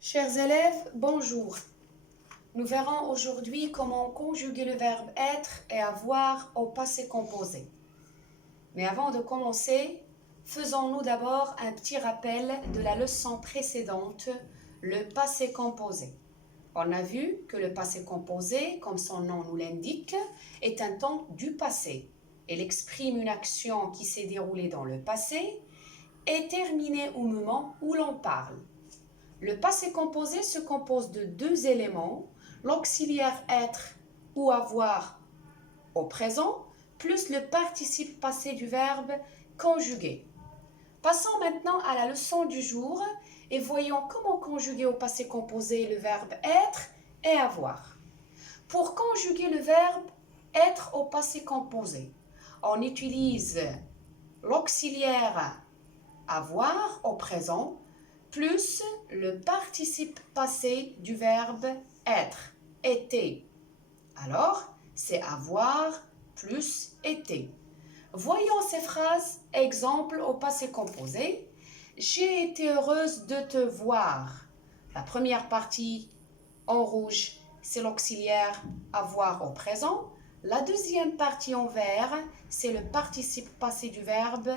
Chers élèves, bonjour. Nous verrons aujourd'hui comment conjuguer le verbe être et avoir au passé composé. Mais avant de commencer, faisons-nous d'abord un petit rappel de la leçon précédente, le passé composé. On a vu que le passé composé, comme son nom nous l'indique, est un temps du passé. Il exprime une action qui s'est déroulée dans le passé et terminée au moment où l'on parle. Le passé composé se compose de deux éléments, l'auxiliaire être ou avoir au présent, plus le participe passé du verbe conjuguer. Passons maintenant à la leçon du jour et voyons comment conjuguer au passé composé le verbe être et avoir. Pour conjuguer le verbe être au passé composé, on utilise l'auxiliaire avoir au présent plus le participe passé du verbe être, été. Alors, c'est avoir plus été. Voyons ces phrases, exemple au passé composé. J'ai été heureuse de te voir. La première partie en rouge, c'est l'auxiliaire avoir au présent. La deuxième partie en vert, c'est le participe passé du verbe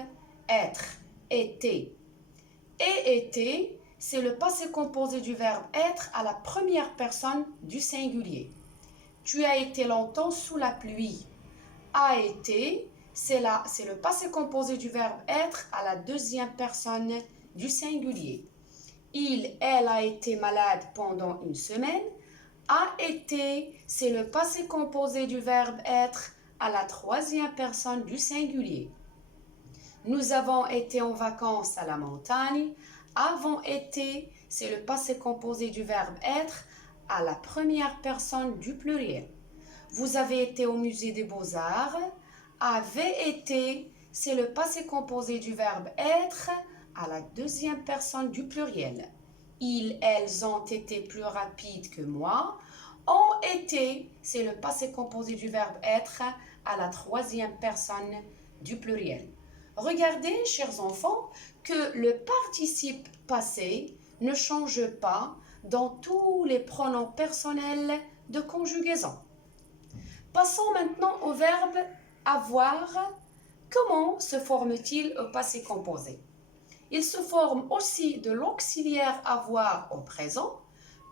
être, été. Et été, c'est le passé composé du verbe être à la première personne du singulier. Tu as été longtemps sous la pluie. A été, c'est le passé composé du verbe être à la deuxième personne du singulier. Il, elle a été malade pendant une semaine. A été, c'est le passé composé du verbe être à la troisième personne du singulier. Nous avons été en vacances à la montagne. Avons été, c'est le passé composé du verbe être à la première personne du pluriel. Vous avez été au musée des beaux-arts. Avez été, c'est le passé composé du verbe être à la deuxième personne du pluriel. Ils, elles ont été plus rapides que moi. Ont été, c'est le passé composé du verbe être à la troisième personne du pluriel. Regardez, chers enfants, que le participe passé ne change pas dans tous les pronoms personnels de conjugaison. Passons maintenant au verbe avoir. Comment se forme-t-il au passé composé? Il se forme aussi de l'auxiliaire avoir au présent,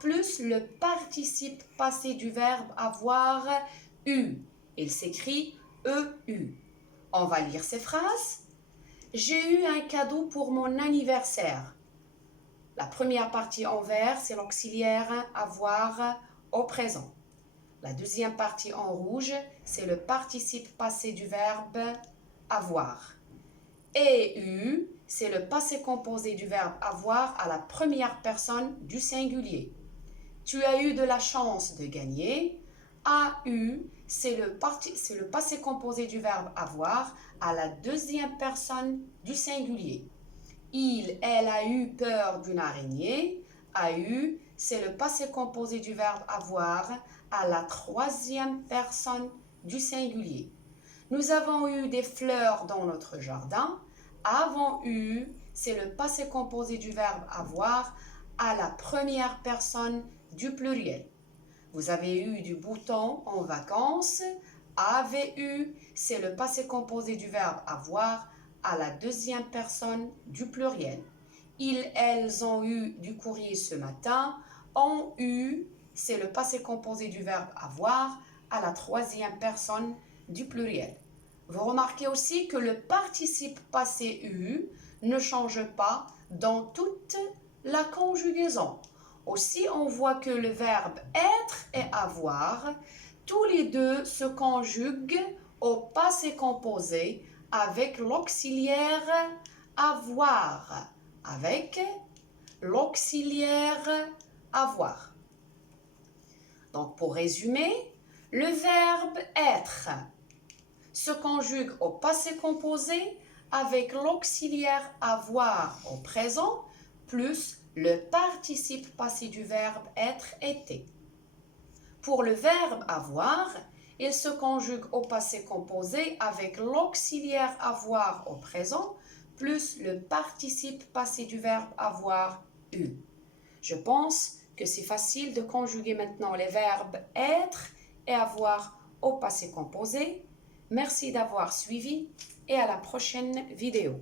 plus le participe passé du verbe avoir eu. Il s'écrit EU. On va lire ces phrases. J'ai eu un cadeau pour mon anniversaire. La première partie en vert, c'est l'auxiliaire avoir au présent. La deuxième partie en rouge, c'est le participe passé du verbe avoir. Et eu, c'est le passé composé du verbe avoir à la première personne du singulier. Tu as eu de la chance de gagner. A eu, c'est le passé composé du verbe avoir à la deuxième personne du singulier. Il, elle a eu peur d'une araignée. A eu, c'est le passé composé du verbe avoir à la troisième personne du singulier. Nous avons eu des fleurs dans notre jardin. Avons eu, c'est le passé composé du verbe avoir à la première personne du pluriel. Vous avez eu du beau temps en vacances. Avez eu, c'est le passé composé du verbe avoir à la deuxième personne du pluriel. Ils, elles ont eu du courrier ce matin. Ont eu, c'est le passé composé du verbe avoir à la troisième personne du pluriel. Vous remarquez aussi que le participe passé eu ne change pas dans toute la conjugaison. Aussi, on voit que le verbe être et avoir, tous les deux se conjuguent au passé composé avec l'auxiliaire avoir. Avec l'auxiliaire avoir. Donc, pour résumer, le verbe être se conjugue au passé composé avec l'auxiliaire avoir au présent plus le participe passé du verbe être été. Pour le verbe avoir, il se conjugue au passé composé avec l'auxiliaire avoir au présent plus le participe passé du verbe avoir eu. Je pense que c'est facile de conjuguer maintenant les verbes être et avoir au passé composé. Merci d'avoir suivi et à la prochaine vidéo.